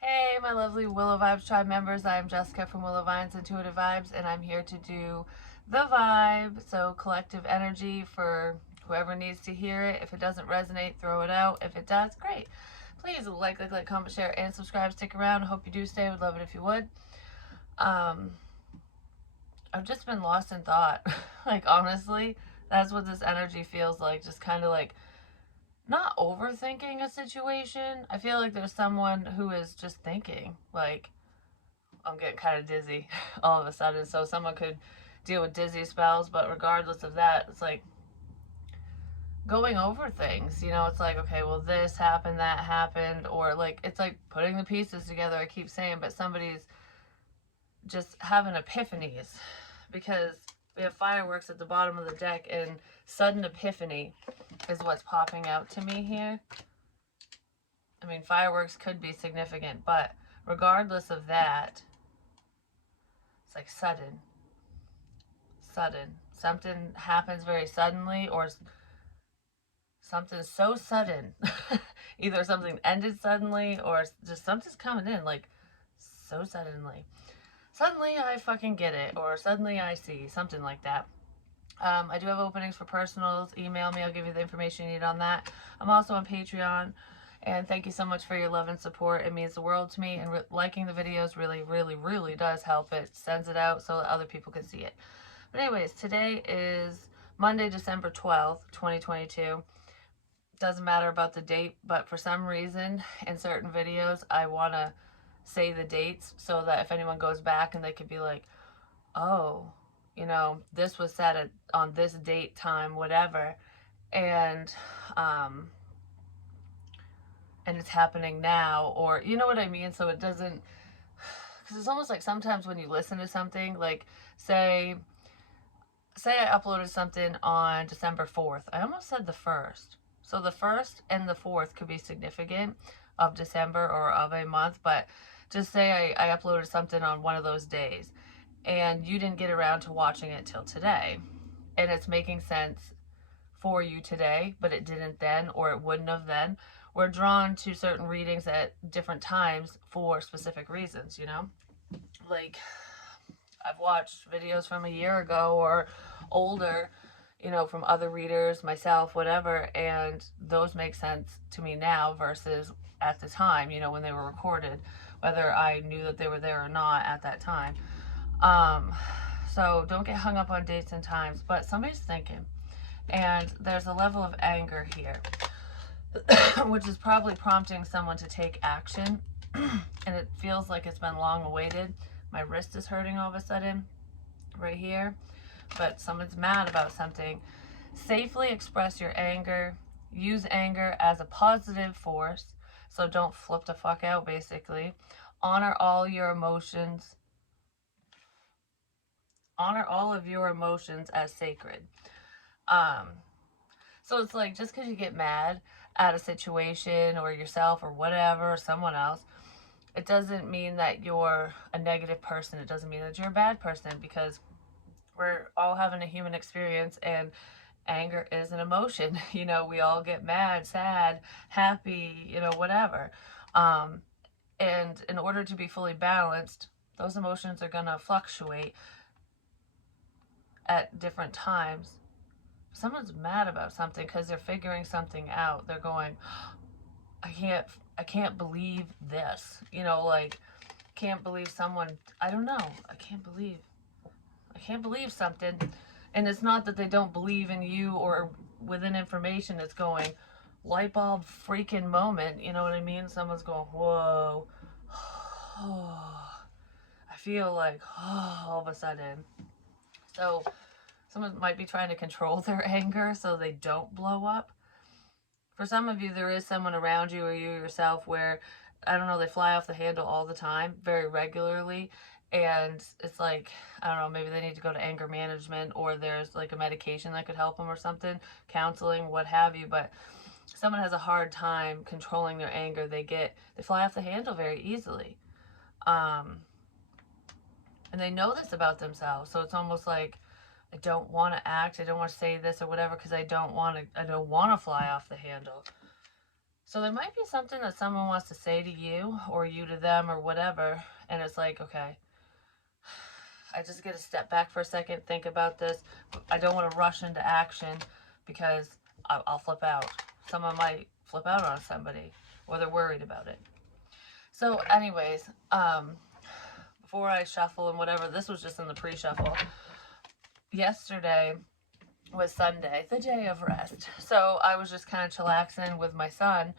Hey, my lovely Willow Vibes Tribe members. I am Jessica from Willow Vines Intuitive Vibes, and I'm here to do the vibe. So, collective energy for whoever needs to hear it. If it doesn't resonate, throw it out. If it does, great. Please like, comment, share, and subscribe. Stick around. I hope you do stay. Would love it if you would. Um, I've just been lost in thought. Like, honestly, that's what this energy feels like. Just kind of like not overthinking a situation. I feel like there's someone who is just thinking, like, I'm getting kind of dizzy all of a sudden. So someone could deal with dizzy spells, but regardless of that, it's like going over things. It's like, okay, well, this happened, that happened, or like it's like putting the pieces together. I keep saying, but somebody's just having epiphanies because we have fireworks at the bottom of the deck, and sudden epiphany is what's popping out to me here. I mean, fireworks could be significant, but regardless of that, it's like sudden. Something happens very suddenly, or something so sudden. Either something ended suddenly, or just something's coming in, like, so suddenly. Suddenly I fucking get it, or suddenly I see, something like that. I do have openings for personals. Email me. I'll give you the information you need on that. I'm also on Patreon. And thank you so much for your love and support. It means the world to me. And liking the videos really, really, really does help. It sends it out so that other people can see it. But anyways, today is Monday, December 12th, 2022. Doesn't matter about the date, but for some reason, in certain videos, I want to say the dates so that if anyone goes back and they could be like, oh, this was said on this date, time, whatever, and and it's happening now, or you know what I mean. So it doesn't, because it's almost like sometimes when you listen to something, like say I uploaded something on December 4th. I almost said the 1st. So the 1st and the 4th could be significant of December or of a month, but just say I uploaded something on one of those days and you didn't get around to watching it till today, and it's making sense for you today, but it didn't then, or it wouldn't have then. We're drawn to certain readings at different times for specific reasons, Like, I've watched videos from a year ago or older, from other readers, myself, whatever, and those make sense to me now versus at the time, when they were recorded, whether I knew that they were there or not at that time. Um, so don't get hung up on dates and times, but somebody's thinking, and there's a level of anger here, which is probably prompting someone to take action, and it feels like it's been long awaited. My wrist is hurting all of a sudden right here, but someone's mad about something. Safely express your anger. Use anger as a positive force, so don't flip the fuck out, basically. Honor all your emotions. Honor all of your emotions as sacred. Um, so it's like, just because you get mad at a situation or yourself or whatever, or someone else, it doesn't mean that you're a negative person. It doesn't mean that you're a bad person, because we're all having a human experience, and anger is an emotion. We all get mad, sad, happy, whatever. And in order to be fully balanced, those emotions are going to fluctuate at different times. Someone's mad about something because they're figuring something out. They're going, I can't believe this. Like, can't believe someone, I don't know. I can't believe something. And it's not that they don't believe in you or within information. It's going, light bulb freaking moment. You know what I mean? Someone's going, whoa. I feel like, all of a sudden. So someone might be trying to control their anger so they don't blow up. For some of you, there is someone around you or you yourself where, I don't know, they fly off the handle all the time, very regularly. And it's like, I don't know, maybe they need to go to anger management, or there's like a medication that could help them or something, counseling, what have you. But someone has a hard time controlling their anger. They fly off the handle very easily. And they know this about themselves. So it's almost like, I don't want to act, I don't want to say this or whatever, because I don't want to fly off the handle. So there might be something that someone wants to say to you or you to them or whatever. And it's like, okay, I just get to step back for a second, think about this. I don't want to rush into action because I'll flip out. Someone might flip out on somebody or they're worried about it. So, anyways, before I shuffle and whatever, this was just in the pre shuffle. Yesterday was Sunday, the day of rest. So I was just kind of chillaxing with my son,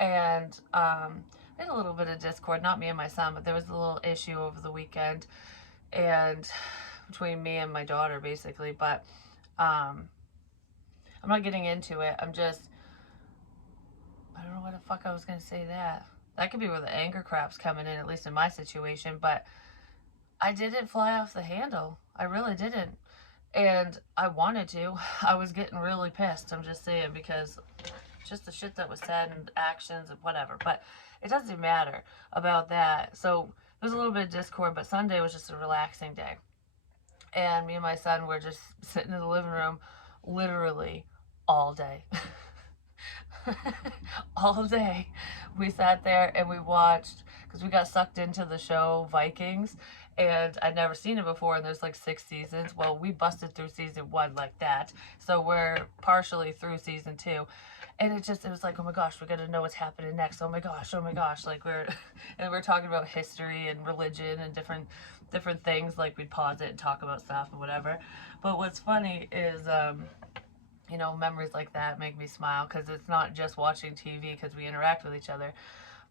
and we had a little bit of discord, not me and my son, but there was a little issue over the weekend, and between me and my daughter, basically. But I'm not getting into it. I don't know what the fuck I was gonna say that. That could be where the anger crap's coming in, at least in my situation. But I didn't fly off the handle. I really didn't. And I wanted to. I was getting really pissed. I'm just saying, because just the shit that was said and actions and whatever. But it doesn't matter about that. So there's a little bit of discord, but Sunday was just a relaxing day. And me and my son were just sitting in the living room literally all day. All day. We sat there and we watched, because we got sucked into the show Vikings, and I'd never seen it before, and there's like 6 seasons. Well, we busted through season 1 like that, so we're partially through season 2. And it was like, oh my gosh, we gotta know what's happening next. Oh my gosh, like and we're talking about history and religion and different things. Like, we'd pause it and talk about stuff and whatever. But what's funny is memories like that make me smile, because it's not just watching TV, because we interact with each other.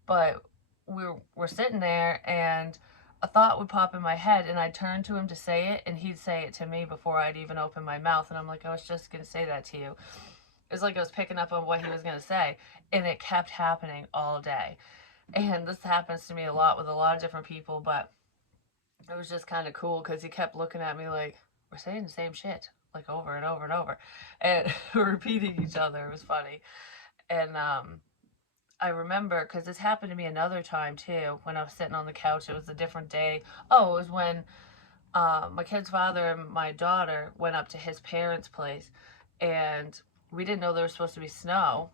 But we're sitting there, and a thought would pop in my head, and I'd turn to him to say it, and he'd say it to me before I'd even open my mouth. And I'm like, I was just going to say that to you. It was like I was picking up on what he was going to say, and it kept happening all day. And this happens to me a lot with a lot of different people, but it was just kind of cool, because he kept looking at me like, we're saying the same shit, like over and over and over, and repeating each other. It was funny. And I remember, because this happened to me another time too, when I was sitting on the couch. It was a different day. Oh, it was when my kid's father and my daughter went up to his parents' place, and we didn't know there was supposed to be snow.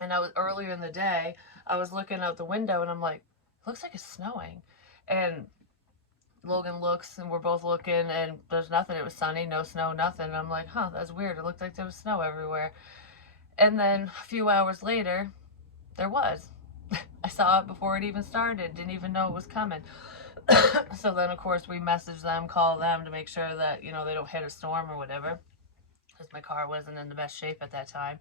And I was earlier in the day, I was looking out the window, and I'm like, it looks like it's snowing. And Logan looks, and we're both looking, and there's nothing. It was sunny, no snow, nothing. And I'm like, huh, that's weird. It looked like there was snow everywhere. And then a few hours later, there was. I saw it before it even started, didn't even know it was coming. So then, of course, we message them, call them to make sure that, they don't hit a storm or whatever, because my car wasn't in the best shape at that time.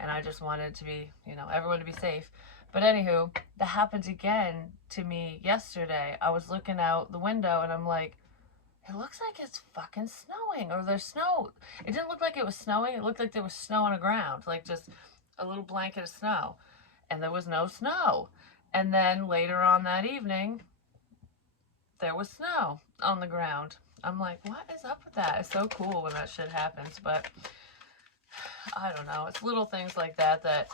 And I just wanted to be, everyone to be safe. But anywho, that happened again to me yesterday. I was looking out the window, and I'm like, it looks like it's fucking snowing, or there's snow. It didn't look like it was snowing. It looked like there was snow on the ground, like just a little blanket of snow. And there was no snow. And then later on that evening, there was snow on the ground. I'm like, what is up with that? It's so cool when that shit happens. But I don't know. It's little things like that that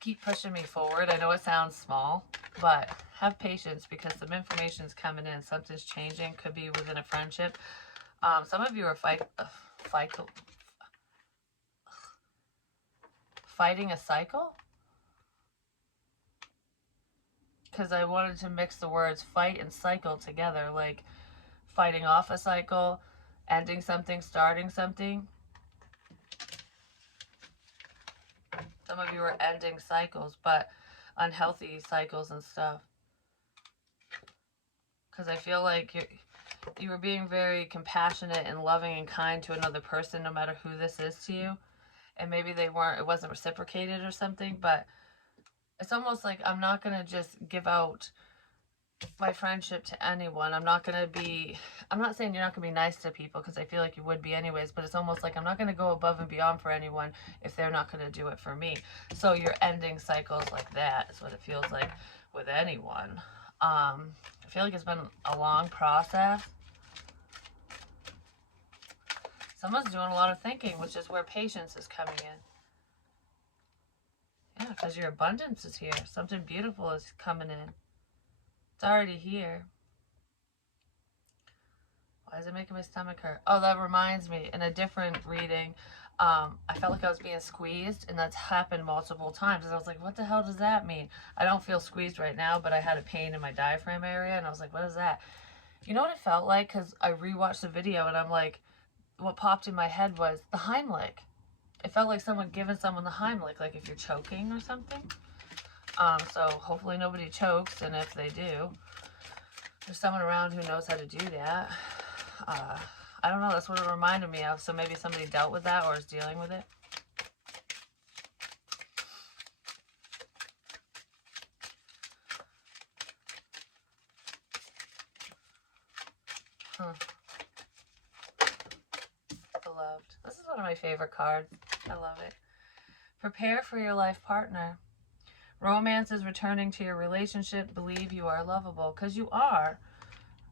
keep pushing me forward. I know it sounds small, but have patience, because some information's coming in. Something's changing. Could be within a friendship. Some of you are fighting a cycle, because I wanted to mix the words fight and cycle together, like fighting off a cycle, ending something, starting something. Some of you are ending cycles, but unhealthy cycles and stuff. Because I feel like you were being very compassionate and loving and kind to another person, no matter who this is to you. And maybe it wasn't reciprocated or something, but it's almost like I'm not going to just give out my friendship to anyone. I'm not saying you're not going to be nice to people, because I feel like you would be anyways, but it's almost like I'm not going to go above and beyond for anyone if they're not going to do it for me. So you're ending cycles like that is what it feels like with anyone. I feel like it's been a long process. Someone's doing a lot of thinking, which is where patience is coming in. Yeah, because your abundance is here. Something beautiful is coming in. It's already here. Why is it making my stomach hurt? Oh, that reminds me, in a different reading, I felt like I was being squeezed, and that's happened multiple times. And I was like, what the hell does that mean? I don't feel squeezed right now, but I had a pain in my diaphragm area, and I was like, what is that? You know what it felt like? Because I rewatched the video, and I'm like, what popped in my head was the Heimlich. It felt like someone giving someone the Heimlich, like if you're choking or something. So hopefully nobody chokes, and if they do, there's someone around who knows how to do that. I don't know, that's what it reminded me of, so maybe somebody dealt with that or is dealing with it. Huh. Beloved. This is one of my favorite cards. I love it. Prepare for your life partner. Romance is returning to your relationship. Believe you are lovable, because you are.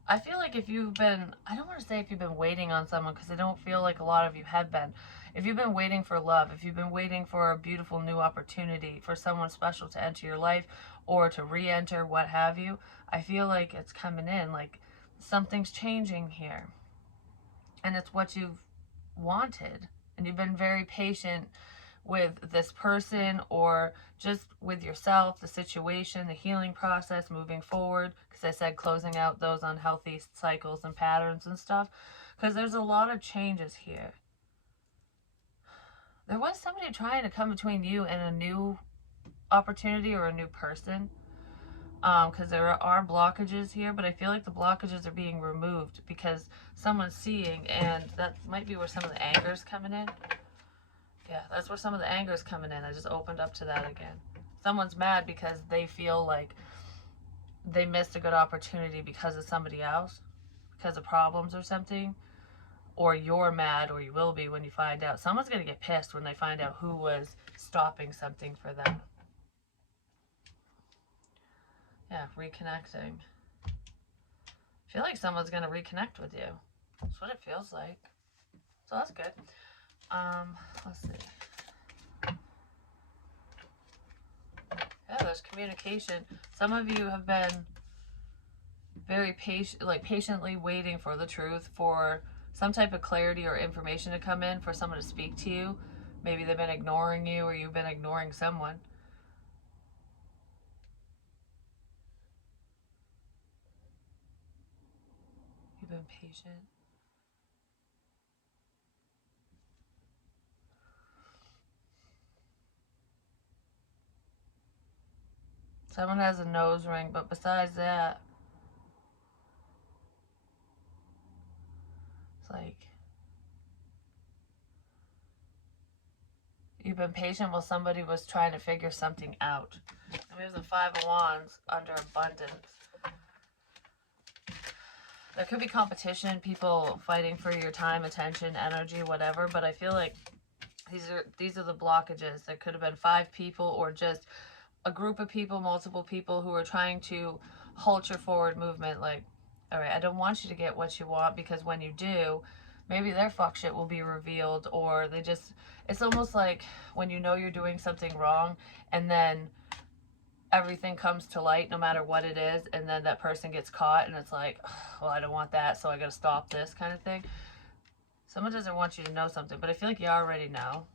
I feel like if you've been, I don't want to say if you've been waiting on someone, because I don't feel like a lot of you have been. If you've been waiting for love, if you've been waiting for a beautiful new opportunity, for someone special to enter your life or to re-enter, what have you, I feel like it's coming in, like something's changing here. And it's what you've wanted. And you've been very patient with this person or just with yourself, the situation, the healing process, moving forward. Because I said closing out those unhealthy cycles and patterns and stuff. Because there's a lot of changes here. There was somebody trying to come between you and a new opportunity or a new person. Because there are blockages here, but I feel like the blockages are being removed because someone's seeing, and that might be where some of the anger is coming in. Yeah, that's where some of the anger is coming in. I just opened up to that again. Someone's mad because they feel like they missed a good opportunity because of somebody else, because of problems or something. Or you're mad, or you will be when you find out. Someone's going to get pissed when they find out who was stopping something for them. Yeah, reconnecting. I feel like someone's going to reconnect with you. That's what it feels like. So that's good. Let's see. Yeah, there's communication. Some of you have been very patient, like patiently waiting for the truth, for some type of clarity or information to come in, for someone to speak to you. Maybe they've been ignoring you, or you've been ignoring someone. You've been patient. Someone has a nose ring, but besides that, it's like you've been patient while somebody was trying to figure something out. And we have the Five of Wands under abundance. There could be competition, people fighting for your time, attention, energy, whatever, but I feel like these are the blockages. There could have been 5 people or just a group of people, multiple people who are trying to halt your forward movement. Like, all right, I don't want you to get what you want, because when you do, maybe their fuck shit will be revealed, or they just, it's almost like when you know you're doing something wrong and then everything comes to light no matter what it is, and then that person gets caught and it's like, well, I don't want that, so I gotta stop this kind of thing. Someone doesn't want you to know something, but I feel like you already know,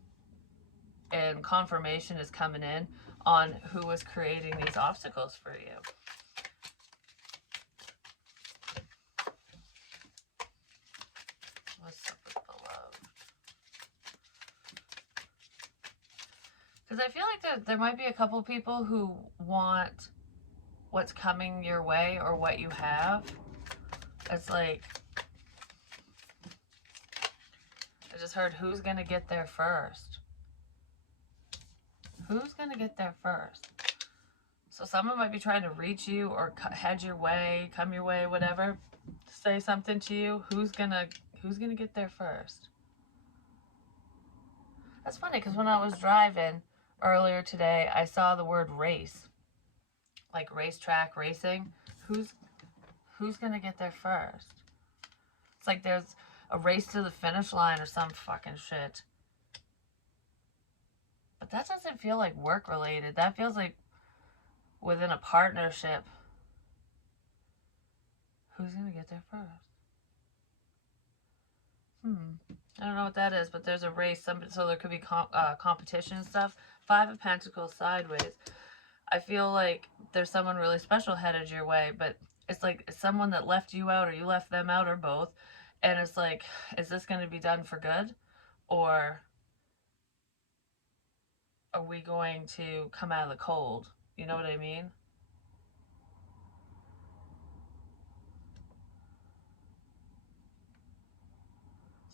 and confirmation is coming in on who was creating these obstacles for you. What's up with beloved? Because I feel like there might be a couple people who want what's coming your way or what you have. It's like, I just heard, who's going to get there first? Who's going to get there first? So someone might be trying to reach you or head your way, come your way, whatever, say something to you. Who's gonna get there first? That's funny, because when I was driving earlier today, I saw the word race, like racetrack, racing. Who's gonna get there first? It's like there's a race to the finish line or some fucking shit. But that doesn't feel like work related. That feels like within a partnership. Who's gonna get there first? I don't know what that is, but there's a race. So there could be competition and stuff. Five of Pentacles sideways. I feel like there's someone really special headed your way, but it's like someone that left you out or you left them out or both. And it's like, is this going to be done for good? Or are we going to come out of the cold? You know what I mean?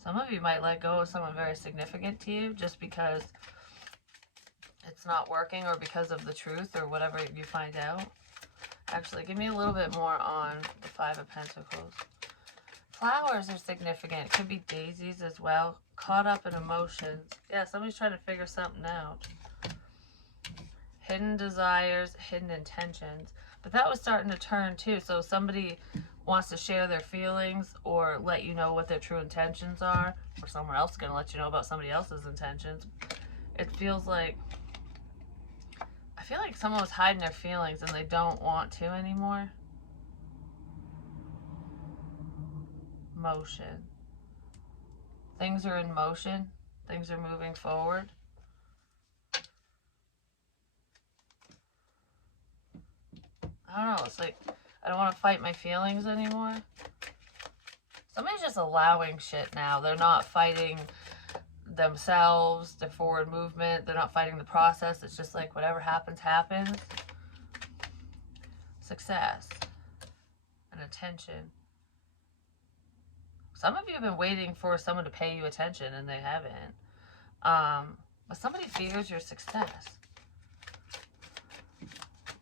Some of you might let go of someone very significant to you just because it's not working or because of the truth or whatever you find out. Actually, give me a little bit more on the Five of Pentacles. Flowers are significant. It could be daisies as well. Caught up in emotions. Yeah, somebody's trying to figure something out. Hidden desires, hidden intentions. But that was starting to turn too. So somebody wants to share their feelings or let you know what their true intentions are, or someone else is going to let you know about somebody else's intentions. It feels like, I feel like someone was hiding their feelings and they don't want to anymore. Motion. Things are in motion. Things are moving forward. I don't know. It's like, I don't want to fight my feelings anymore. Somebody's just allowing shit now. They're not fighting themselves, their forward movement. They're not fighting the process. It's just like whatever happens, happens. Success and attention. Some of you have been waiting for someone to pay you attention and they haven't. But somebody fears your success.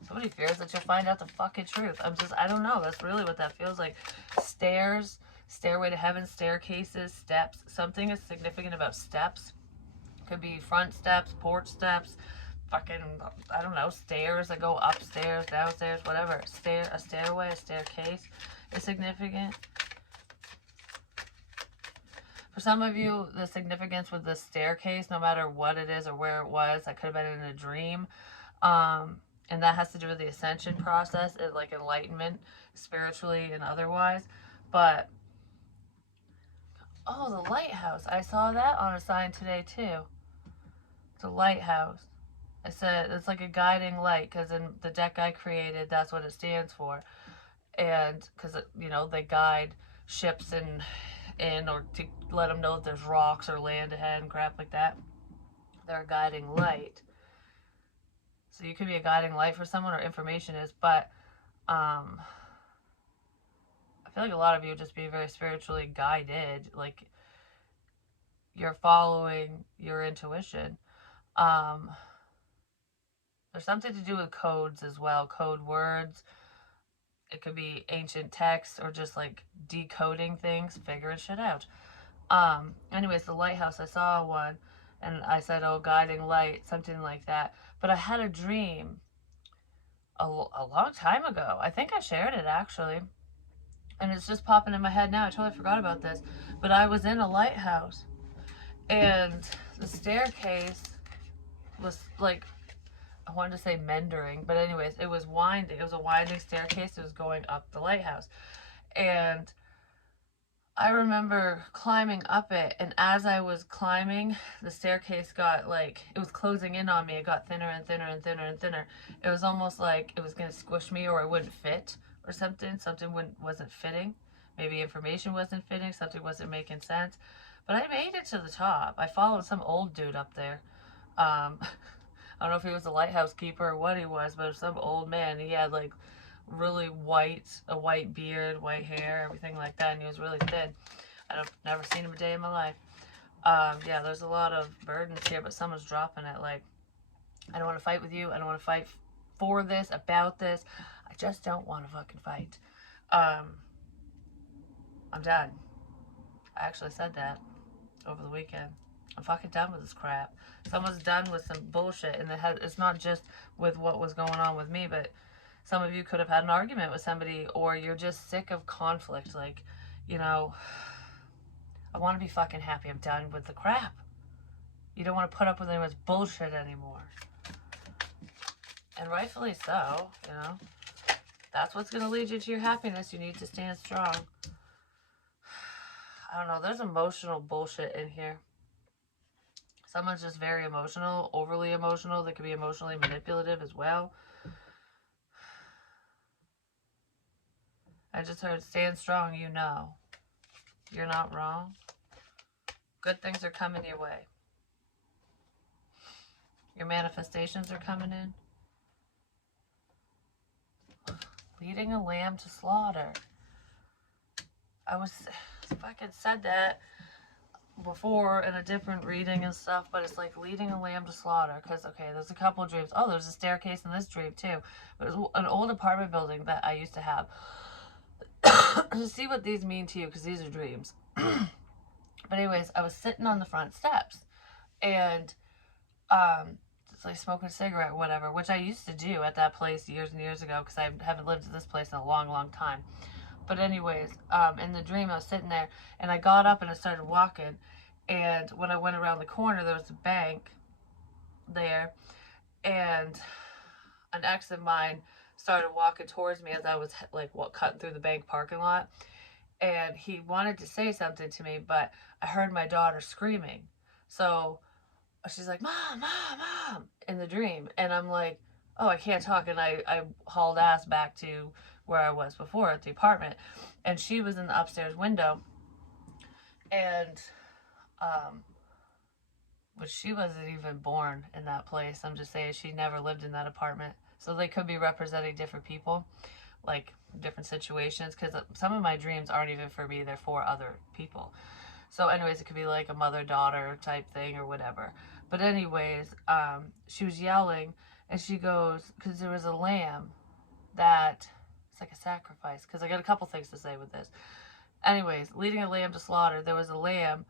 Somebody fears that you'll find out the fucking truth. I don't know. That's really what that feels like. Stairs, stairway to heaven, staircases, steps. Something is significant about steps. Could be front steps, porch steps, fucking, I don't know, stairs that go upstairs, downstairs, whatever. A stairway, a staircase is significant. For some of you, the significance with the staircase, no matter what it is or where it was, that could have been in a dream. And that has to do with the ascension process, like enlightenment, spiritually and otherwise. But, oh, the lighthouse. I saw that on a sign today, too. The lighthouse. I said it's like a guiding light, because in the deck I created, that's what it stands for. And because, you know, they guide ships in or to let them know that there's rocks or land ahead and crap like that. They're a guiding light. So you could be a guiding light for someone, or information is, but I feel like a lot of you just be very spiritually guided, like you're following your intuition. There's something to do with codes as well, code words. It could be ancient texts or just like decoding things, figuring shit out. Anyways, the lighthouse, I saw one and I said, oh, guiding light, something like that. But I had a dream a long time ago. I think I shared it actually. And it's just popping in my head now. I totally forgot about this. But I was in a lighthouse and the staircase was like, I wanted to say mendering, but anyways, it was winding. It was a winding staircase. It was going up the lighthouse. And I remember climbing up it, and as I was climbing, the staircase got like, it was closing in on me. It got thinner and thinner and thinner and thinner. It was almost like it was going to squish me or it wouldn't fit or something. Something wasn't fitting. Maybe information wasn't fitting. Something wasn't making sense. But I made it to the top. I followed some old dude up there. I don't know if he was a lighthouse keeper or what he was, but it was some old man. He had like really a white beard, white hair, everything like that, and he was really thin. I've never seen him a day in my life. Yeah, there's a lot of burdens here, but someone's dropping it. Like, I don't want to fight with you. I don't want to fight for this, about this. I just don't want to fucking fight. I'm done. I actually said that over the weekend. I'm fucking done with this crap. Someone's done with some bullshit, and it's not just with what was going on with me, but some of you could have had an argument with somebody, or you're just sick of conflict. Like, you know, I want to be fucking happy. I'm done with the crap. You don't want to put up with anyone's bullshit anymore. And rightfully so, you know. That's what's going to lead you to your happiness. You need to stand strong. I don't know, there's emotional bullshit in here. Someone's just very emotional, overly emotional. They could be emotionally manipulative as well. I just heard stand strong, you know. You're not wrong. Good things are coming your way. Your manifestations are coming in. Leading a lamb to slaughter. I was fucking said that before in a different reading and stuff, but it's like leading a lamb to slaughter. Because, okay, there's a couple of dreams. Oh, there's a staircase in this dream, too. It was an old apartment building that I used to have. To see what these mean to you, because these are dreams. But anyways, I was sitting on the front steps, and it's like smoking a cigarette or whatever, which I used to do at that place years and years ago, because I haven't lived at this place in a long, long time. But anyways, in the dream, I was sitting there, and I got up and I started walking, and when I went around the corner, there was a bank there, and an ex of mine started walking towards me as I was like cutting through the bank parking lot, and he wanted to say something to me, but I heard my daughter screaming. So she's like, "Mom, Mom, Mom," in the dream. And I'm like, "Oh, I can't talk." And I hauled ass back to where I was before at the apartment. And she was in the upstairs window. And, but she wasn't even born in that place. I'm just saying she never lived in that apartment. So they could be representing different people, like different situations. Because some of my dreams aren't even for me, they're for other people. So, anyways, it could be like a mother-daughter type thing or whatever. But anyways, she was yelling, and she goes, because there was a lamb that it's like a sacrifice. Because I got a couple things to say with this. Anyways, leading a lamb to slaughter, there was a lamb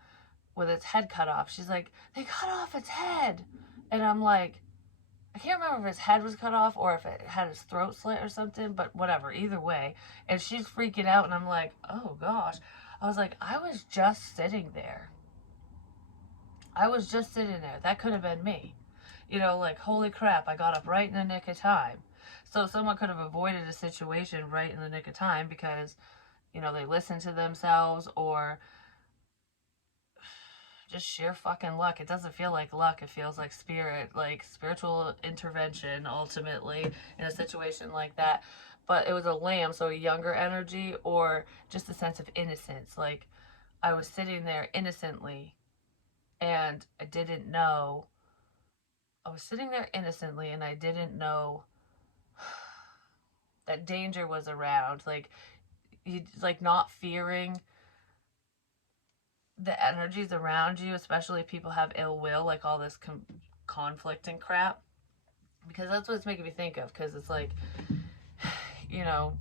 with its head cut off. She's like, they cut off its head, and I'm like, I can't remember if his head was cut off or if it had his throat slit or something, but whatever, either way. And she's freaking out, and I'm like, oh gosh. I was like, I was just sitting there. I was just sitting there. That could have been me. You know, like, holy crap, I got up right in the nick of time. So someone could have avoided a situation right in the nick of time because, you know, they listened to themselves, or just sheer fucking luck. It doesn't feel like luck. It feels like spirit, like spiritual intervention ultimately in a situation like that. But it was a lamb, so a younger energy, or just a sense of innocence. Like I was sitting there innocently, and I didn't know. I was sitting there innocently, and I didn't know that danger was around. Like you, like not fearing the energies around you, especially if people have ill will, like all this conflict and crap. Because that's what it's making me think of. Because it's like, you know,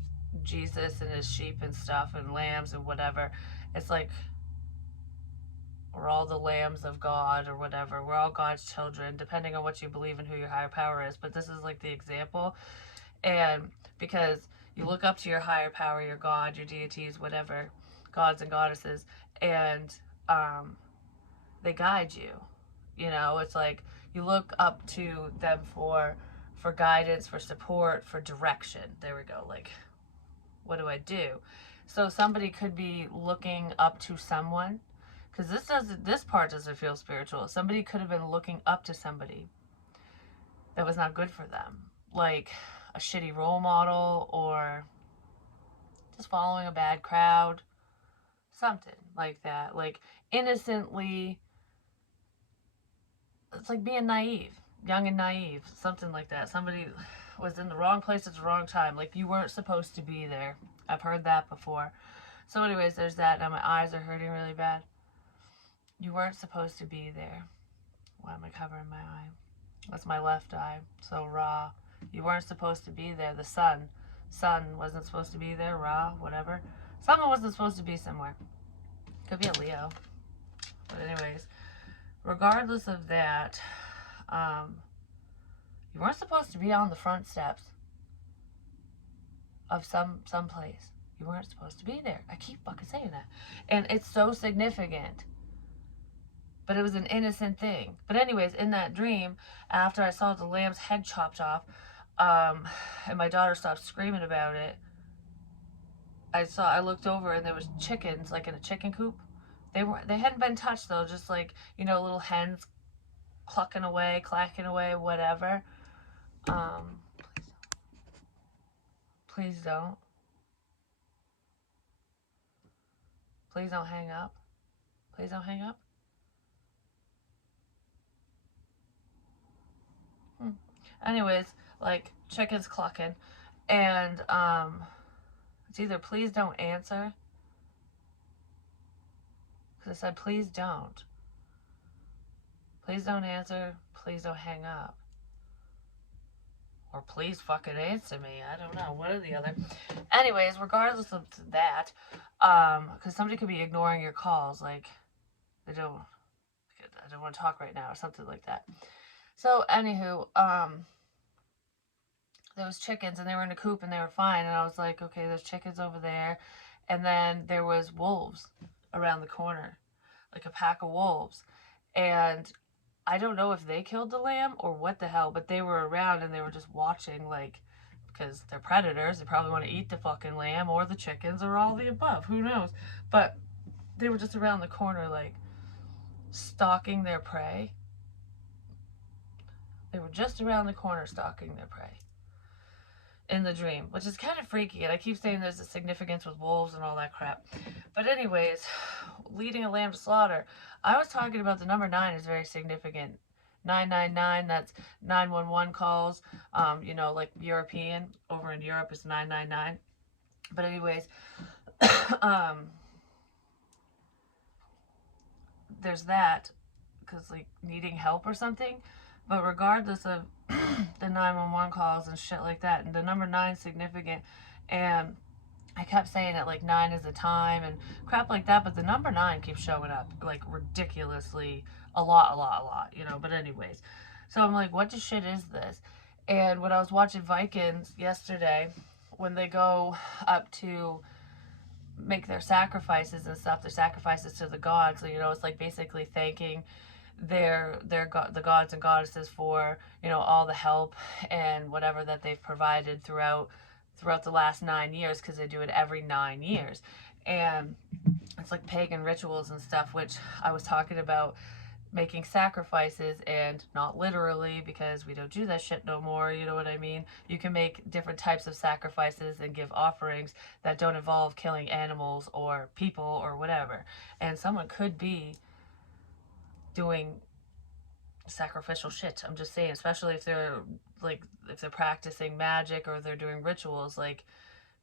Jesus and his sheep and stuff and lambs and whatever. It's like we're all the lambs of God or whatever. We're all God's children, depending on what you believe and who your higher power is. But this is like the example. And because you look up to your higher power, your God, your deities, whatever, gods and goddesses, and they guide you. You know, it's like you look up to them for guidance, for support, for direction. There we go. Like, what do I do? So somebody could be looking up to someone, because this part doesn't feel spiritual. Somebody could have been looking up to somebody that was not good for them, like a shitty role model, or just following a bad crowd, something like that. Like innocently, it's like being naive, young and naive, something like that. Somebody was in the wrong place at the wrong time, like you weren't supposed to be there. I've heard that before. So anyways, there's that. Now my eyes are hurting really bad. You weren't supposed to be there. Why am I covering my eye? That's my left eye. So Ra, you weren't supposed to be there. The sun wasn't supposed to be there. Ra, whatever. Someone wasn't supposed to be somewhere. Could be a Leo. But anyways, regardless of that, you weren't supposed to be on the front steps of some place. You weren't supposed to be there. I keep fucking saying that. And it's so significant. But it was an innocent thing. But anyways, in that dream, after I saw the lamb's head chopped off, and my daughter stopped screaming about it, I looked over and there was chickens, like in a chicken coop, They hadn't been touched though, just like, little hens clucking away, clacking away, whatever. Um, please don't. Please don't hang up. Please don't hang up. Anyways, like chickens clucking, and it's either please don't answer, because I said please don't. Please don't answer. Please don't hang up. Or please fucking answer me. I don't know. One or the other. Anyways, regardless of that, because somebody could be ignoring your calls, like they don't. I don't want to talk right now, or something like that. So, anywho, there was chickens, and they were in a coop, and they were fine. And I was like, okay, there's chickens over there, and then there was wolves around the corner, like a pack of wolves, and I don't know if they killed the lamb or what the hell, but they were around and they were just watching, like, because they're predators. They probably want to eat the fucking lamb or the chickens or all the above. Who knows? But they were just around the corner, like, stalking their prey. They were just around the corner stalking their prey in the dream, which is kind of freaky. And I keep saying there's a significance with wolves and all that crap. But anyways, leading a lamb to slaughter. I was talking about the number 9 is very significant. 999, that's 911 calls. Like European, over in Europe is 999. But anyways, there's that, because like needing help or something. But regardless of the 911 calls and shit like that, and the number 9 is significant, and I kept saying it like 9 is a time and crap like that, but the number 9 keeps showing up like ridiculously a lot, But anyways, so I'm like, what the shit is this? And when I was watching Vikings yesterday, when they go up to make their sacrifices and stuff, their sacrifices to the gods, so it's like basically thanking the gods and goddesses for all the help and whatever that they've provided throughout the last 9 years, because they do it every 9 years. And it's like pagan rituals and stuff, which I was talking about making sacrifices, and not literally, because we don't do that shit no more, you know what I mean? You can make different types of sacrifices and give offerings that don't involve killing animals or people or whatever. And someone could be doing sacrificial shit. I'm just saying, especially if they're practicing magic or they're doing rituals, like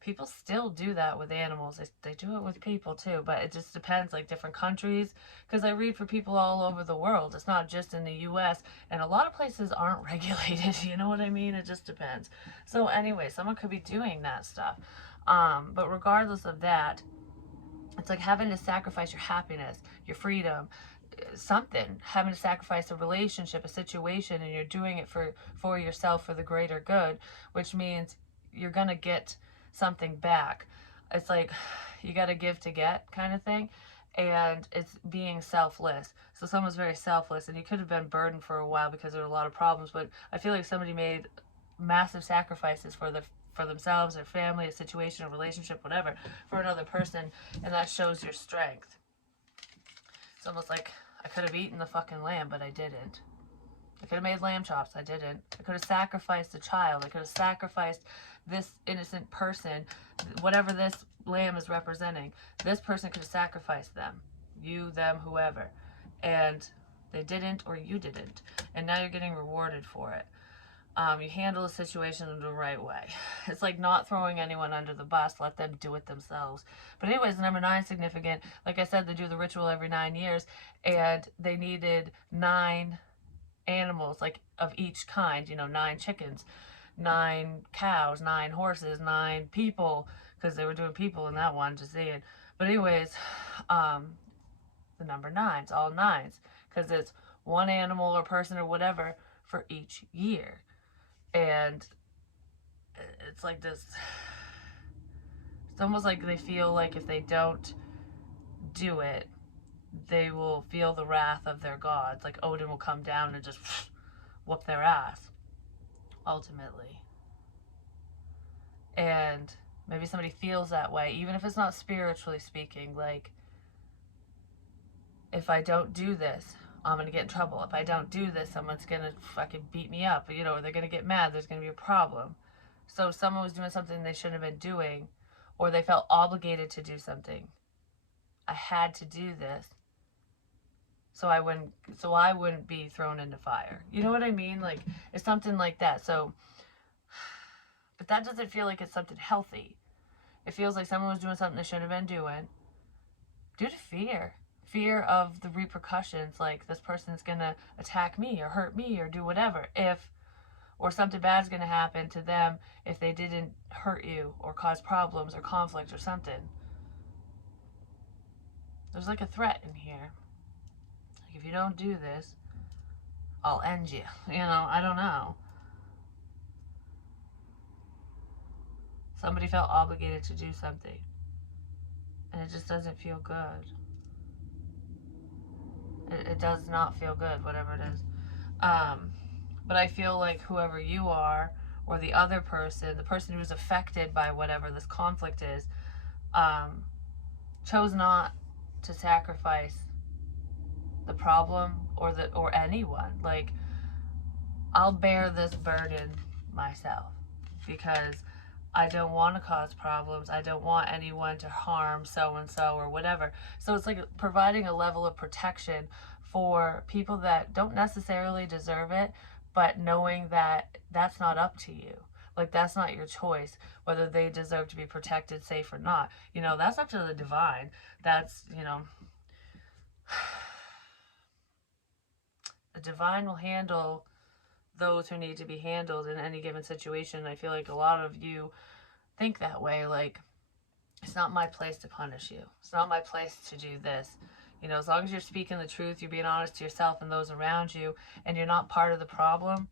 people still do that with animals. They do it with people too, but it just depends, like different countries, because I read for people all over the world. It's not just in the US, and a lot of places aren't regulated, you know what I mean? It just depends. So anyway, someone could be doing that stuff. But regardless of that, it's like having to sacrifice your happiness, your freedom, something, having to sacrifice a relationship, a situation, and you're doing it for yourself, for the greater good, which means you're gonna get something back. It's like you got to give to get kind of thing, and it's being selfless. So someone's very selfless, and he could have been burdened for a while because there were a lot of problems, but I feel like somebody made massive sacrifices for themselves, their family, a situation, a relationship, whatever, for another person, and that shows your strength. It's almost like I could have eaten the fucking lamb, but I didn't. I could have made lamb chops. I didn't. I could have sacrificed a child. I could have sacrificed this innocent person, whatever this lamb is representing. This person could have sacrificed them. You, them, whoever. And they didn't, or you didn't. And now you're getting rewarded for it. You handle the situation in the right way. It's like not throwing anyone under the bus. Let them do it themselves. But anyways, number 9 is significant. Like I said, they do the ritual every 9 years, and they needed 9 animals, like of each kind, 9 chickens, 9 cows, 9 horses, 9 people, because they were doing people in that one, just saying. But anyways, the number 9's all 9's, because it's one animal or person or whatever for each year. And it's like this, it's almost like they feel like if they don't do it, they will feel the wrath of their gods. Like Odin will come down and just whoop their ass, ultimately. And maybe somebody feels that way, even if it's not spiritually speaking. Like, if I don't do this, I'm going to get in trouble. If I don't do this, someone's going to fucking beat me up, you know, or they're going to get mad. There's going to be a problem. So if someone was doing something they shouldn't have been doing, or they felt obligated to do something, I had to do this so I wouldn't be thrown into fire. You know what I mean? Like, it's something like that. So, but that doesn't feel like it's something healthy. It feels like someone was doing something they shouldn't have been doing due to fear of the repercussions, like this person's gonna attack me or hurt me or do whatever or something bad's gonna happen to them if they didn't hurt you or cause problems or conflict or something. There's like a threat in here. Like, if you don't do this, I'll end you. You know, I don't know. Somebody felt obligated to do something, and it just doesn't feel good. It does not feel good, whatever it is. But I feel like whoever you are, or the other person, the person who's affected by whatever this conflict is, chose not to sacrifice the problem or anyone. Like, I'll bear this burden myself because I don't want to cause problems. I don't want anyone to harm so and so or whatever. So it's like providing a level of protection for people that don't necessarily deserve it, but knowing that that's not up to you. Like, that's not your choice, whether they deserve to be protected, safe, or not. You know, that's up to the divine. That's, you know, the divine will handle those who need to be handled in any given situation. I feel like a lot of you think that way. Like, it's not my place to punish you. It's not my place to do this. You know, as long as you're speaking the truth, you're being honest to yourself and those around you, and you're not part of the problem.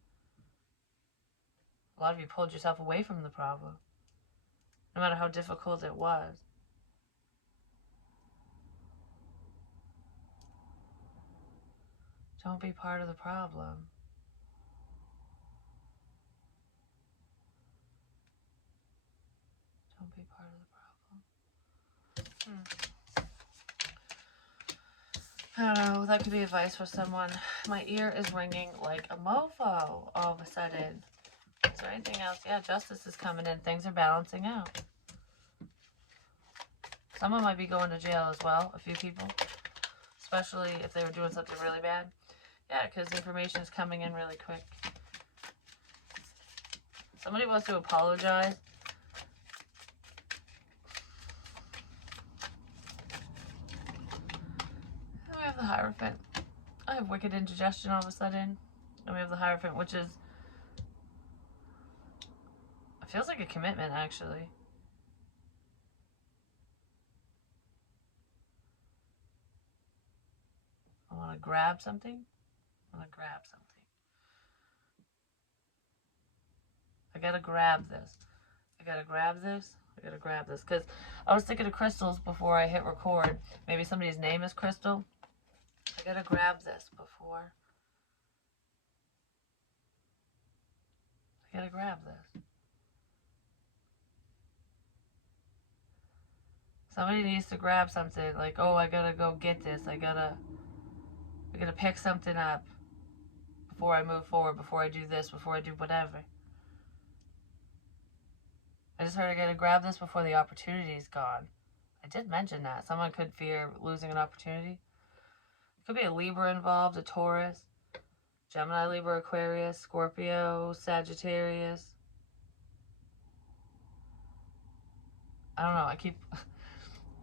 A lot of you pulled yourself away from the problem, no matter how difficult it was. Don't be part of the problem. Don't be part of the problem. I don't know, that could be advice for someone. My ear is ringing like a mofo all of a sudden. Is there anything else? Yeah, justice is coming in. Things are balancing out. Someone might be going to jail as well, a few people. Especially if they were doing something really bad. Yeah, because information is coming in really quick. Somebody wants to apologize. And we have the Hierophant. I have wicked indigestion all of a sudden. And we have the Hierophant, which is... it feels like a commitment, actually. I want to grab something. I want to grab something. I gotta grab this. I gotta grab this. I gotta grab this. Because I was thinking of crystals before I hit record. Maybe somebody's name is Crystal. I gotta grab this before. I gotta grab this. Somebody needs to grab something. Like, oh, I gotta go get this. I gotta pick something up before I move forward, before I do this, before I do whatever. I just heard I gotta grab this before the opportunity's gone. I did mention that. Someone could fear losing an opportunity. Could be a Libra involved, a Taurus, Gemini, Libra, Aquarius, Scorpio, Sagittarius. I don't know.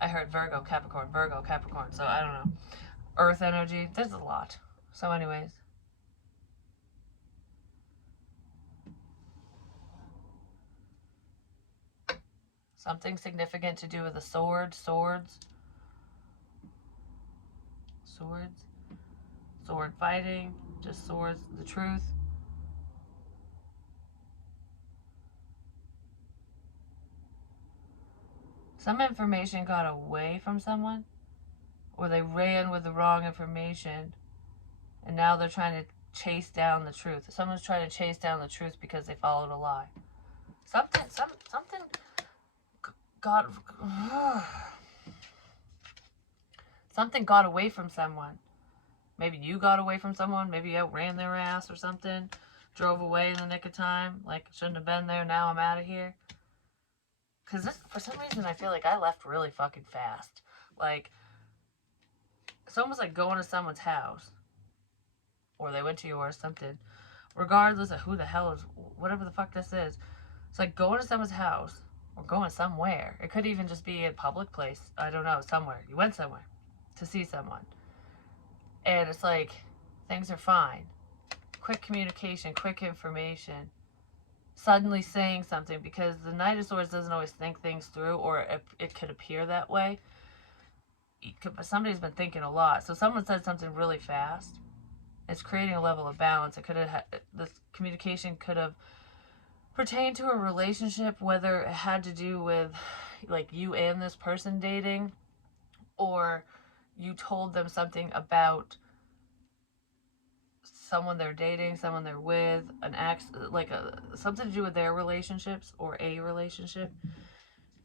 I heard Virgo, Capricorn, so I don't know. Earth energy. There's a lot. So anyways. Something significant to do with a sword, swords. Sword fighting, just swords, the truth. Some information got away from someone, or they ran with the wrong information, and now they're trying to chase down the truth. Someone's trying to chase down the truth because they followed a lie. Something got... Something got away from someone. Maybe you got away from someone. Maybe you outran their ass or something. Drove away in the nick of time. Like, shouldn't have been there. Now I'm out of here. Because this, for some reason, I feel like I left really fucking fast. Like, it's almost like going to someone's house. Or they went to yours, something. Regardless of who the hell is, whatever the fuck this is. It's like going to someone's house. Or going somewhere. It could even just be a public place. I don't know, somewhere. You went somewhere to see someone. And it's like, things are fine. Quick communication, quick information. Suddenly saying something, because the Knight of Swords doesn't always think things through, or it could appear that way. Somebody's been thinking a lot. So someone said something really fast. It's creating a level of balance. It could have, this communication could have pertained to a relationship, whether it had to do with like you and this person dating, or you told them something about someone they're dating, someone they're with, an ex, like something to do with their relationships or a relationship.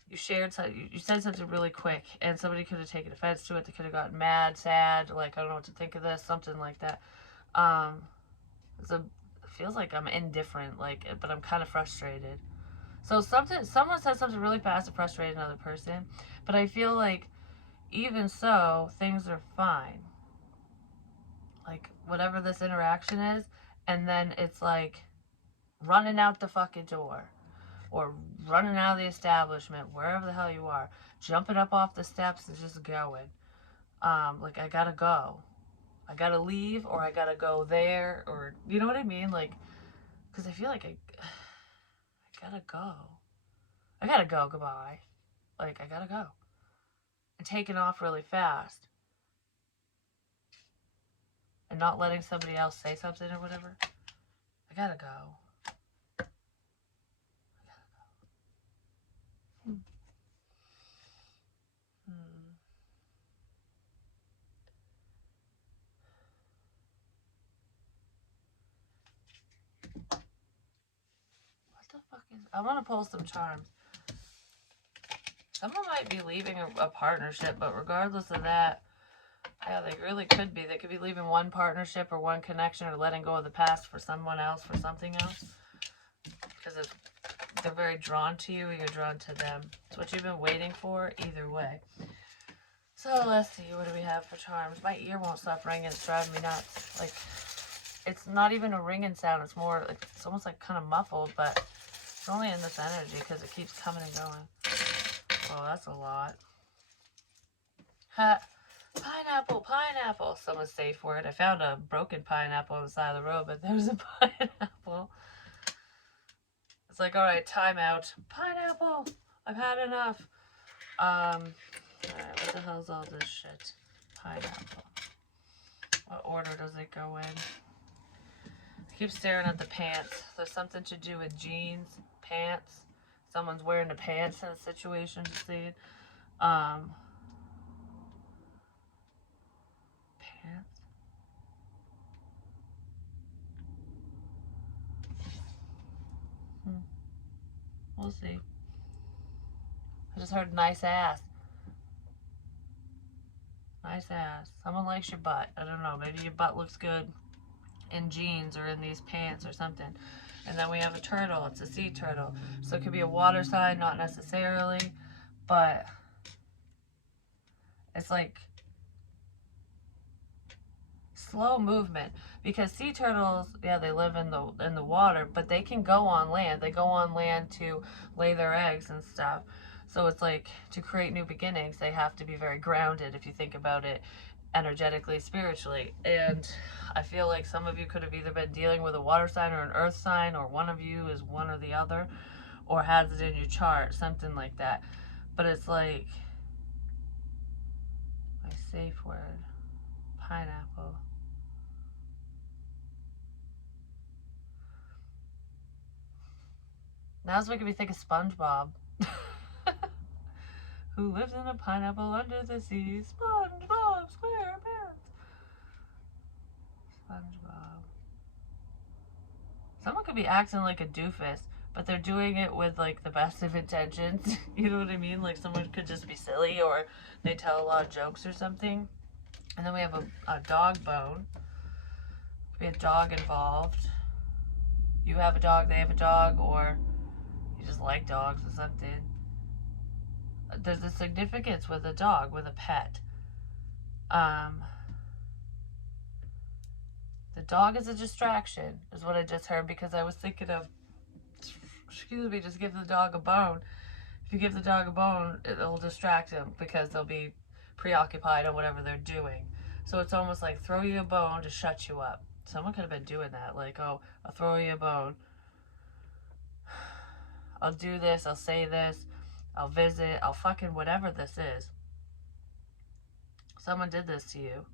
You shared something, you said something really quick, and somebody could have taken offense to it. They could have gotten mad, sad, like, I don't know what to think of this, something like that. It feels like I'm indifferent, like, but I'm kind of frustrated. So someone said something really fast to frustrate another person, but I feel like even so, things are fine. Like, whatever this interaction is, and then it's like running out the fucking door, or running out of the establishment, wherever the hell you are, jumping up off the steps and just going. Like, I gotta go. I gotta leave, or I gotta go there, or, you know what I mean? Like, because I feel like I gotta go. I gotta go, goodbye. Like, I gotta go. And taking off really fast. And not letting somebody else say something or whatever. I gotta go. What the fuck is... I want to pull some charms. Someone might be leaving a partnership, but regardless of that, yeah, they really could be. They could be leaving one partnership or one connection, or letting go of the past for someone else, for something else. Because they're very drawn to you, or you're drawn to them. It's what you've been waiting for, either way. So let's see, what do we have for charms? My ear won't stop ringing. It's driving me nuts. Like, it's not even a ringing sound. It's more, like, it's almost like kind of muffled, but it's only in this energy because it keeps coming and going. Oh, that's a lot. Ha. Pineapple, pineapple. Someone's safe word. I found a broken pineapple on the side of the road, but there's a pineapple. It's like, all right, time out. Pineapple. I've had enough. Alright, what the hell's all this shit? Pineapple. What order does it go in? I keep staring at the pants. There's something to do with jeans, pants. Someone's wearing the pants in a situation, you see it. Pants. We'll see. I just heard nice ass. Nice ass. Someone likes your butt. I don't know. Maybe your butt looks good in jeans or in these pants or something. And then we have a turtle. It's a sea turtle. So it could be a water sign, not necessarily. But it's like slow movement. Because sea turtles, yeah, they live in the water, but they can go on land. They go on land to lay their eggs and stuff. So it's like, to create new beginnings, they have to be very grounded, if you think about it, energetically, spiritually. And I feel like some of you could have either been dealing with a water sign or an earth sign, or one of you is one or the other, or has it in your chart, something like that. But it's like, my safe word, pineapple. Now it's making me think of SpongeBob. Who lives in a pineapple under the sea? SpongeBob SquarePants. SpongeBob. Someone could be acting like a doofus, but they're doing it with, like, the best of intentions. You know what I mean? Like, someone could just be silly, or they tell a lot of jokes or something. And then we have a dog bone. We have dog involved. You have a dog, they have a dog, or you just like dogs or something. There's a significance with a dog, with a pet. Um, the dog is a distraction, is what I just heard, because I was thinking of, excuse me, just give the dog a bone. If you give the dog a bone, it'll distract him because they'll be preoccupied on whatever they're doing. So it's almost like throw you a bone to shut you up. Someone could have been doing that, like, oh, I'll throw you a bone. I'll do this, I'll say this, I'll visit, I'll fucking whatever this is. Someone did this to you,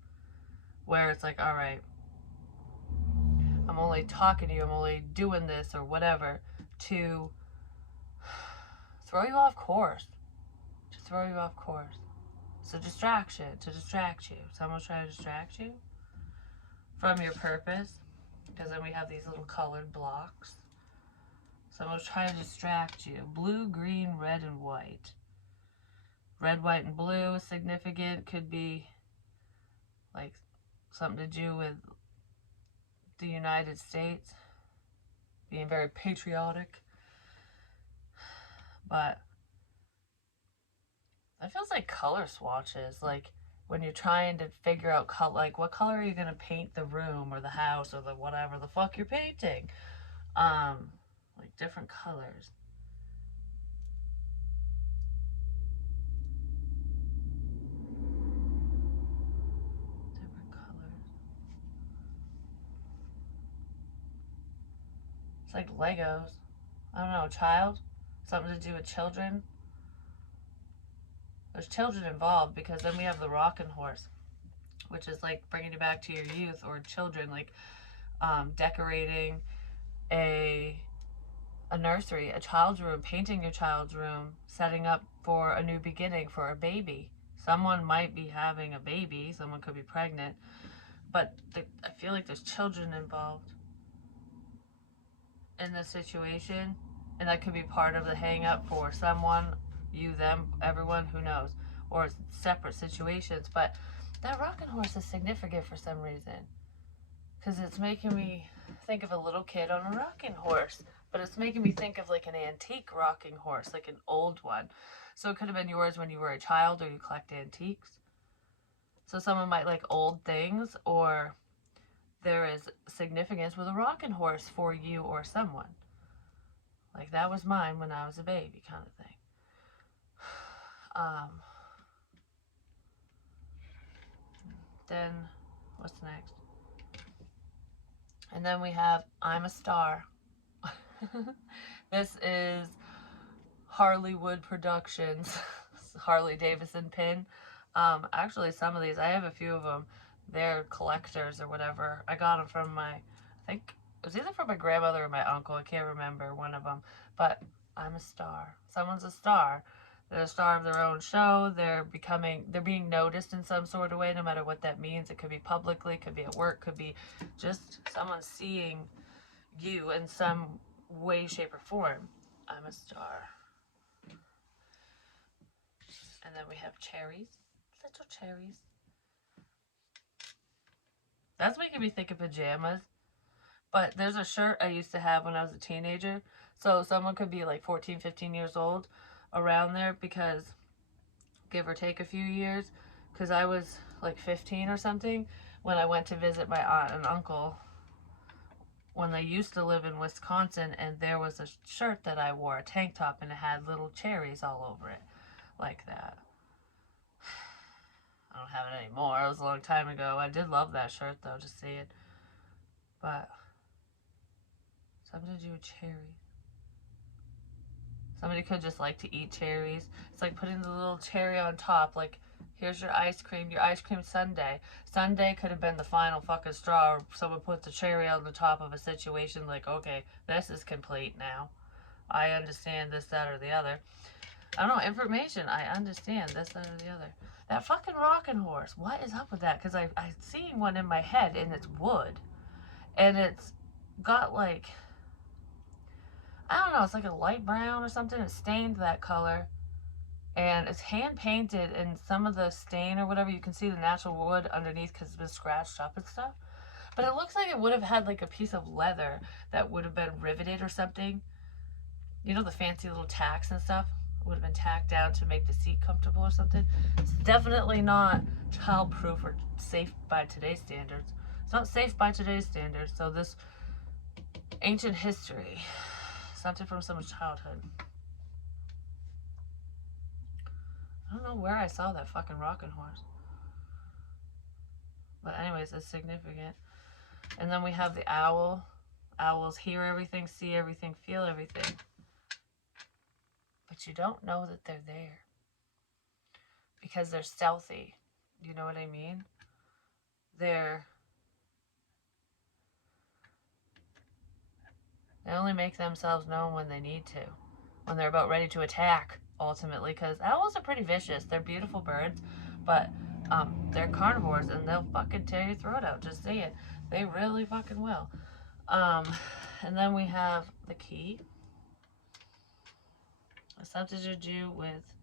where it's like, all right, I'm only talking to you, I'm only doing this or whatever to throw you off course. To throw you off course. It's a distraction, to distract you. Someone's trying to distract you from your purpose, because then we have these little colored blocks. Someone's trying to distract you. Blue, green, red, and white. Red, white, and blue is significant. Could be like something to do with the United States being very patriotic. But that feels like color swatches. Like when you're trying to figure out color, like what color are you gonna paint the room or the house or the whatever the fuck you're painting. Like different colors. Different colors. It's like Legos. I don't know, a child? Something to do with children? There's children involved, because then we have the rocking horse, which is like bringing you back to your youth or children, like decorating a nursery, a child's room, painting your child's room, setting up for a new beginning for a baby. Someone might be having a baby, someone could be pregnant, but I feel like there's children involved in this situation, and that could be part of the hang up for someone, you, them, everyone, who knows, or separate situations. But that rocking horse is significant for some reason, because it's making me think of a little kid on a rocking horse, but it's making me think of like an antique rocking horse, like an old one. So it could have been yours when you were a child, or you collect antiques. So someone might like old things, or there is significance with a rocking horse for you or someone. Like that was mine when I was a baby, kind of thing. Then what's next? And then we have I'm a Star. This is Harleywood Productions, Harley Davidson pin. Actually, some of these, I have a few of them. They're collectors or whatever. I got them from I think it was either from my grandmother or my uncle. I can't remember one of them. But I'm a star. Someone's a star. They're a star of their own show. They're being noticed in some sort of way, no matter what that means. It could be publicly, could be at work, could be just someone seeing you in some way, shape, or form. I'm a star. And then we have cherries. Little cherries. That's making me think of pajamas. But there's a shirt I used to have when I was a teenager. So someone could be like 14, 15 years old around there, because give or take a few years, because I was like 15 or something when I went to visit my aunt and uncle when they used to live in Wisconsin, and there was a shirt that I wore, a tank top, and it had little cherries all over it, like that. I don't have it anymore. It was a long time ago. I did love that shirt though, just see it. But something to do with cherries. Somebody could just like to eat cherries. It's like putting the little cherry on top. Like, here's your ice cream sundae. Sundae could have been the final fucking straw, or someone put the cherry on the top of a situation like, okay, this is complete now. I understand this, that, or the other. I don't know, information. I understand this, that, or the other. That fucking rocking horse. What is up with that? Because I'm seeing one in my head, and it's wood. And it's got like, I don't know, it's like a light brown or something. It's stained that color. And it's hand painted, and some of the stain or whatever, you can see the natural wood underneath because it's been scratched up and stuff. But it looks like it would have had like a piece of leather that would have been riveted or something. You know, the fancy little tacks and stuff would have been tacked down to make the seat comfortable or something. It's definitely not child-proof or safe by today's standards. It's not safe by today's standards. So this ancient history, something from someone's childhood. I don't know where I saw that fucking rocking horse. But anyways, it's significant. And then we have the owl. Owls hear everything, see everything, feel everything. But you don't know that they're there. Because they're stealthy. You know what I mean? They only make themselves known when they need to. When they're about ready to attack, ultimately. Because owls are pretty vicious. They're beautiful birds. But they're carnivores and they'll fucking tear your throat out. Just say it. They really fucking will. And then we have the key. It's something to do with...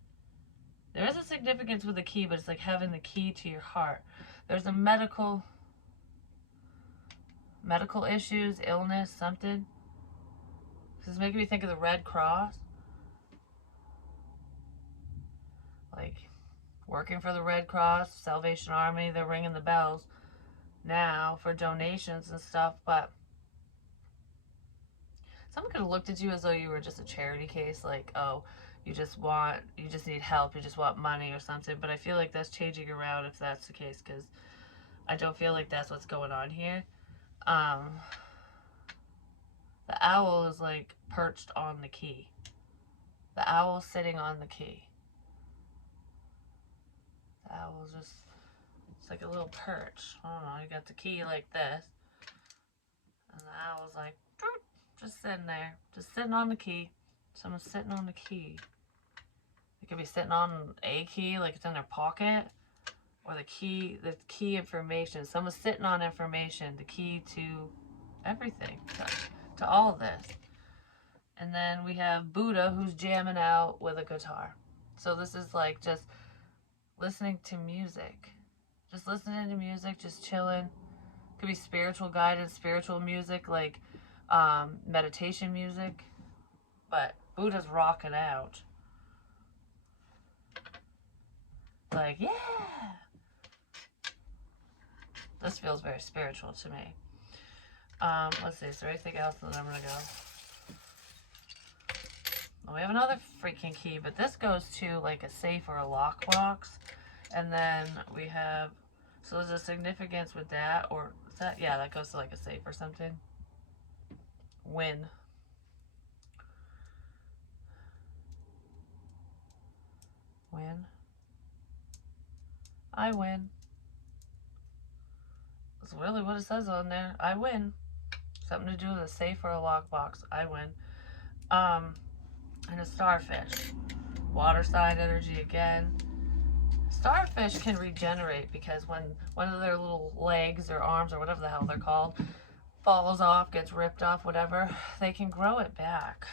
There is a significance with the key, but it's like having the key to your heart. There's a medical issues, illness, something. This is making me think of the Red Cross. Like, working for the Red Cross, Salvation Army, they're ringing the bells now for donations and stuff, but someone could have looked at you as though you were just a charity case, like, oh, you just need help, you just want money or something. But I feel like that's changing around if that's the case, because I don't feel like that's what's going on here. The owl is like perched on the key. The owl sitting on the key. The owl's just, it's like a little perch. I don't know, you got the key like this. And the owl's like, just sitting there. Just sitting on the key. Someone's sitting on the key. They could be sitting on a key, like it's in their pocket. Or the key information. Someone's sitting on information. The key to everything. To all of this. And then we have Buddha, who's jamming out with a guitar. So this is like just listening to music. Just listening to music, just chilling. Could be spiritual guidance, spiritual music, like meditation music. But Buddha's rocking out. Like, yeah! This feels very spiritual to me. Let's see, is there anything else that I'm gonna go? Well, we have another freaking key, but this goes to like a safe or a lockbox. And then we have, so there's a significance with that, or is that, yeah, that goes to like a safe or something. Win. Win. I win. That's really what it says on there. I win. Something to do with a safe or a lockbox. I win. And a starfish. Water sign energy again. Starfish can regenerate because when one of their little legs or arms or whatever the hell they're called falls off, gets ripped off, whatever, they can grow it back.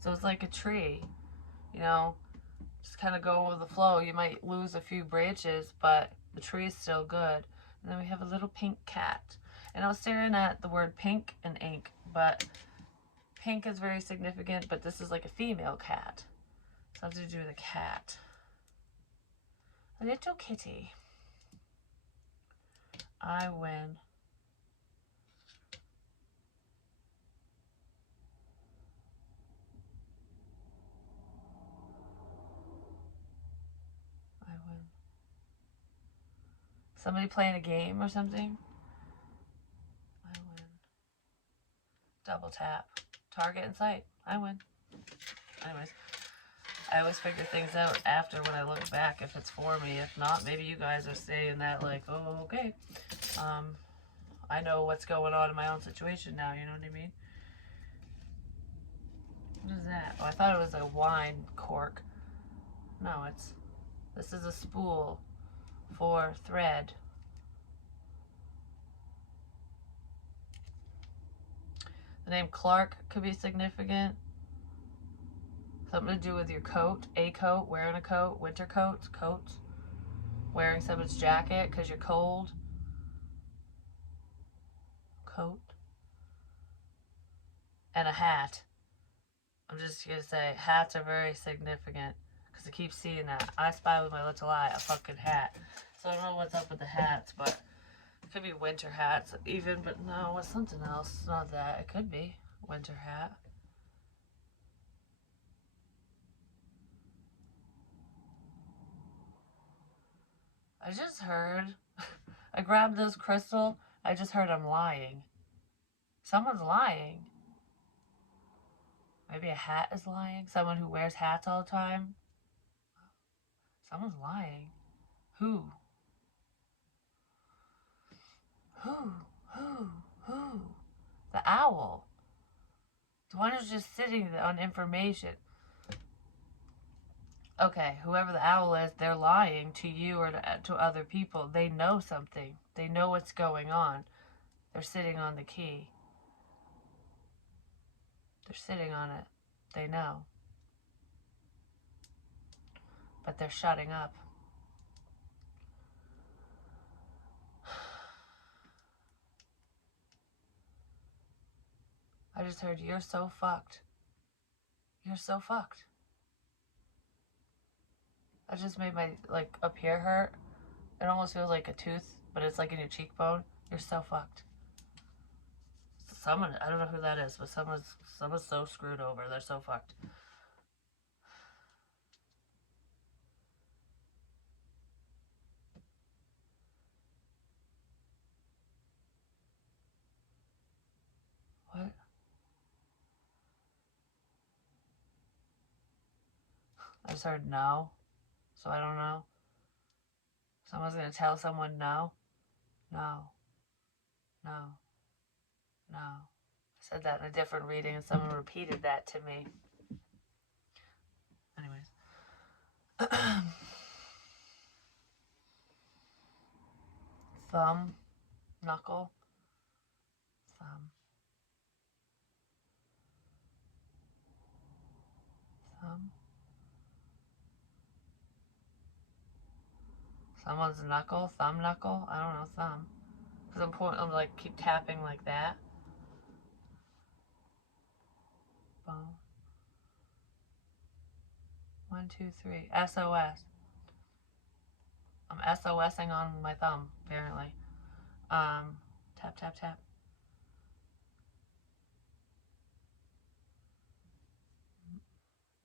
So it's like a tree, you know, just kind of go with the flow. You might lose a few branches, but the tree is still good. And then we have a little pink cat. And I was staring at the word pink and ink, but pink is very significant, but this is like a female cat. Something to do with a cat. A little kitty. I win. I win. Somebody playing a game or something? I win. Double tap. Target in sight. I win. Anyways, I always figure things out after when I look back if it's for me. If not, maybe you guys are saying that like, oh, okay. I know what's going on in my own situation now, you know what I mean? What is that? Oh, I thought it was a wine cork. No, this is a spool for thread. The name Clark could be significant. Something to do with your coat, a coat, wearing a coat, winter coats, wearing someone's jacket because you're cold, coat, and a hat. I'm just gonna say hats are very significant because I keep seeing that. I spy with my little eye a fucking hat. So I don't know what's up with the hats, but it could be winter hats even, but no, it's something else. It's not that. It could be winter hat. I just heard. I grabbed this crystal. I just heard I'm lying. Someone's lying. Maybe a hat is lying. Someone who wears hats all the time. Someone's lying. Who? Who? Who? Who? The owl. The one who's just sitting on information. Okay, whoever the owl is, they're lying to you or to other people. They know something. They know what's going on. They're sitting on the key. They're sitting on it. They know. But they're shutting up. I just heard, you're so fucked. You're so fucked. That just made my, like, up here hurt. It almost feels like a tooth, but it's like in your cheekbone. You're so fucked. Someone, I don't know who that is, but someone's so screwed over. They're so fucked. What? I just heard no, so I don't know. Someone's gonna tell someone no? No. No. No. I said that in a different reading and someone repeated that to me. Anyways. Thumb. Knuckle. Thumb. Thumb. Someone's knuckle. Thumb knuckle. I don't know. Thumb. Because I'm like, keep tapping like that. Bone. 1, 2, 3. SOS. I'm SOSing on my thumb, apparently. Tap, tap, tap.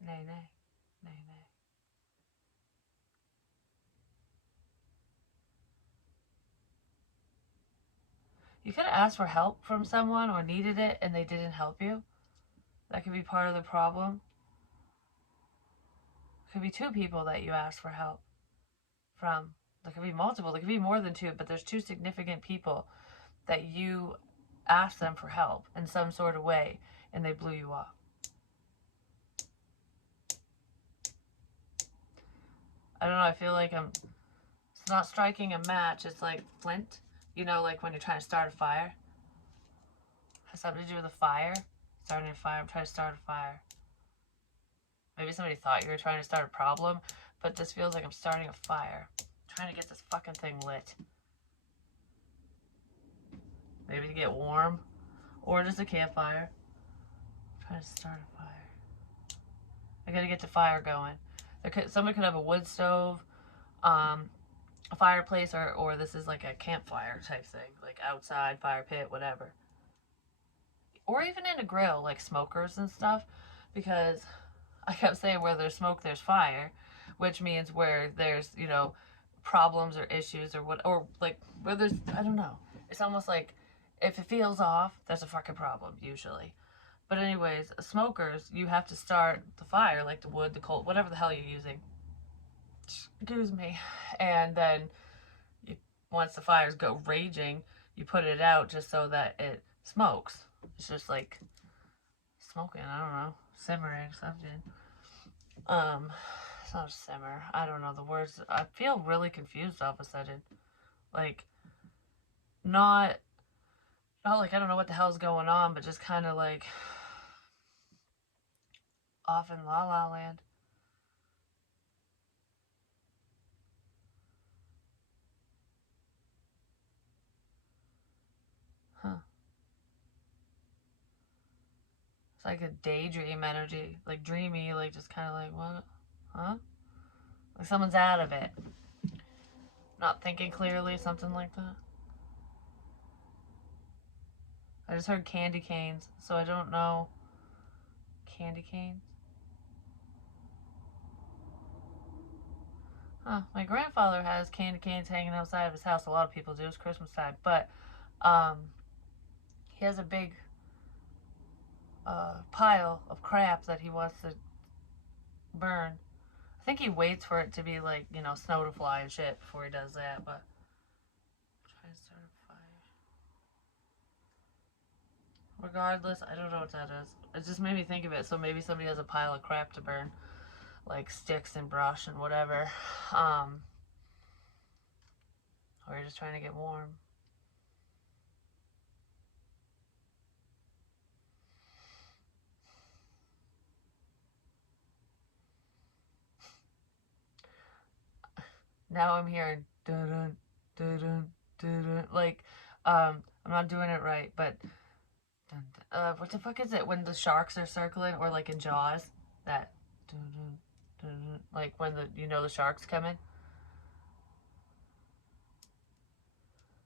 Nay, nay. Nay, nay. You could have asked for help from someone or needed it and they didn't help you. That could be part of the problem. It could be 2 people that you asked for help from. There could be multiple. There could be more than 2, but there's 2 significant people that you asked them for help in some sort of way and they blew you off. I don't know. I feel like it's not striking a match. It's like flint. You know, like when you're trying to start a fire. It has something to do with a fire. Starting a fire. I'm trying to start a fire. Maybe somebody thought you were trying to start a problem, but this feels like I'm starting a fire. I'm trying to get this fucking thing lit. Maybe to get warm. Or just a campfire. I'm trying to start a fire. I gotta get the fire going. Someone could have a wood stove, a fireplace, or this is like a campfire type thing. Like outside, fire pit, whatever. Or even in a grill, like smokers and stuff. Because I kept saying where there's smoke, there's fire. Which means where there's, problems or issues or what, or like where there's, I don't know. It's almost like if it feels off, there's a fucking problem, usually. But anyways, smokers, you have to start the fire, like the wood, the coal, whatever the hell you're using. Excuse me. And then once the fires go raging, you put it out just so that it smokes. It's just like smoking, I don't know, simmering, something. It's not a simmer. I don't know the words. I feel really confused all of a sudden. Like, not not like I don't know what the hell's going on, but just kind of like off in La La Land. Huh. It's like a daydream energy, like dreamy, like just kind of like, what? Huh? Like someone's out of it. Not thinking clearly, something like that. I just heard candy canes, so I don't know. Candy canes? Huh. My grandfather has candy canes hanging outside of his house. A lot of people do. It's Christmas time. But um, he has a big pile of crap that he wants to burn. I think he waits for it to be like, snow to fly and shit before he does that. But try to start a fire. Regardless, I don't know what that is. It just made me think of it. So maybe somebody has a pile of crap to burn, like sticks and brush and whatever. Um, or you're just trying to get warm. Now I'm hearing dun dun dun dun dun. Like, I'm not doing it right, but what the fuck is it when the sharks are circling, or like in Jaws, that dun dun dun dun, like when the sharks coming.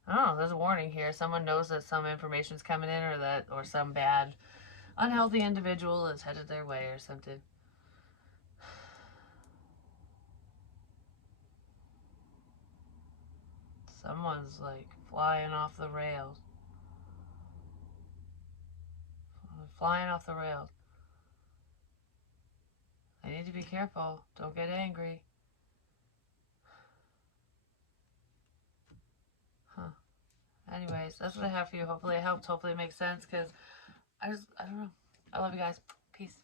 I don't know. There's a warning here. Someone knows that some information's coming in, or some bad, unhealthy individual is headed their way, or something. Someone's like flying off the rails. Flying off the rails. I need to be careful. Don't get angry. Huh. Anyways, that's what I have for you. Hopefully it helped. Hopefully it makes sense. Because I don't know. I love you guys. Peace.